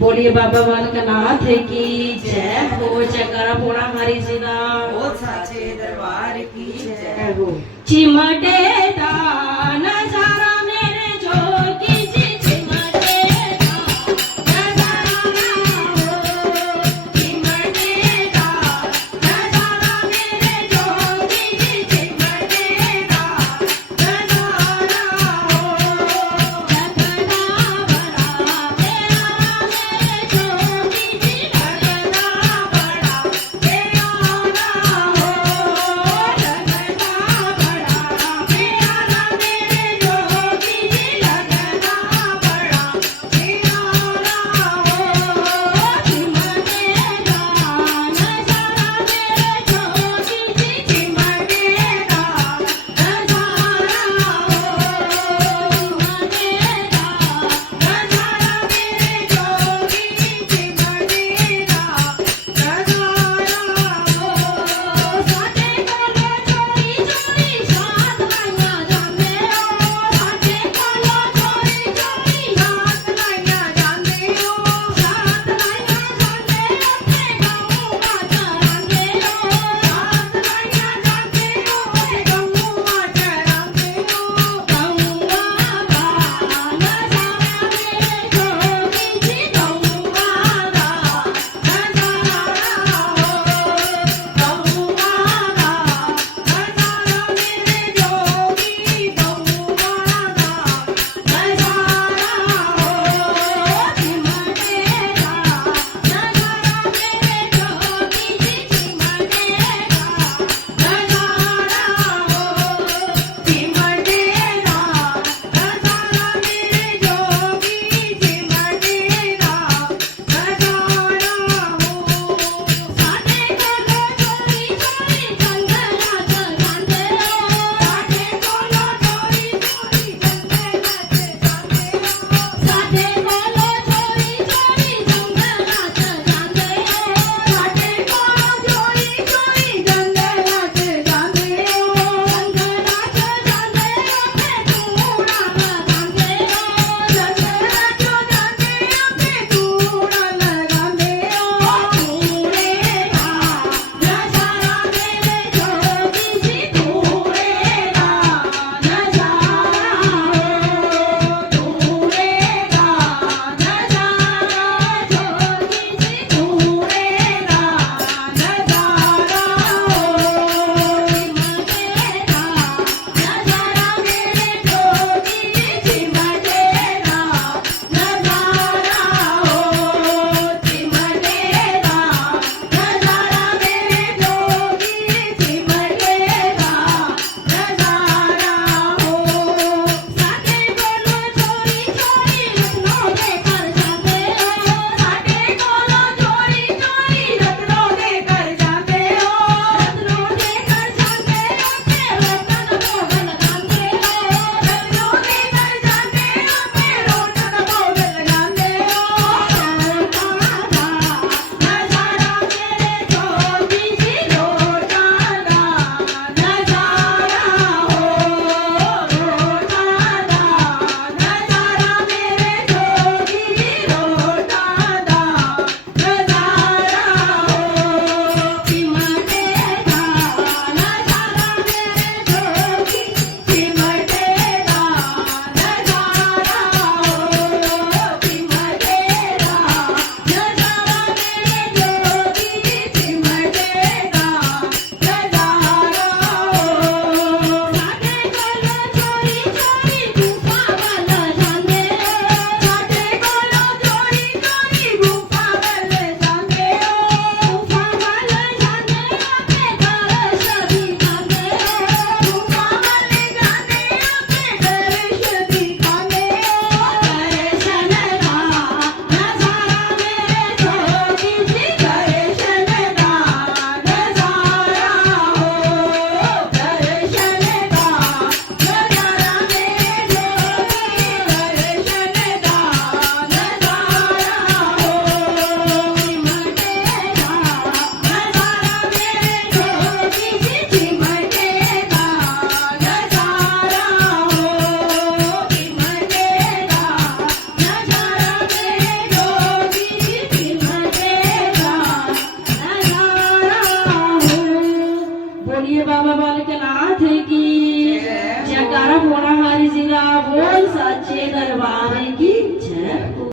बोलिए बाबा बालकनाथ की जय हो। जयकारा पोड़ा हमारी सीधा ओ साचे दरबार की जय हो। चिमटे दा नजारा मेरे जोगी जी चिमटे दा नजारा ना हो। चिमटे दा नजारा मेरे जोगी जी चिमटे दा नजारा हो। लगना बड़ा प्यारा मेरे जोगी जी लगना बड़ा प्यारा हो। लगना बड़ा प्यारा मेरे पीर बाबा बालकनाथ की जयकारा पोड़ा हरि जिला बोल साचे दरबार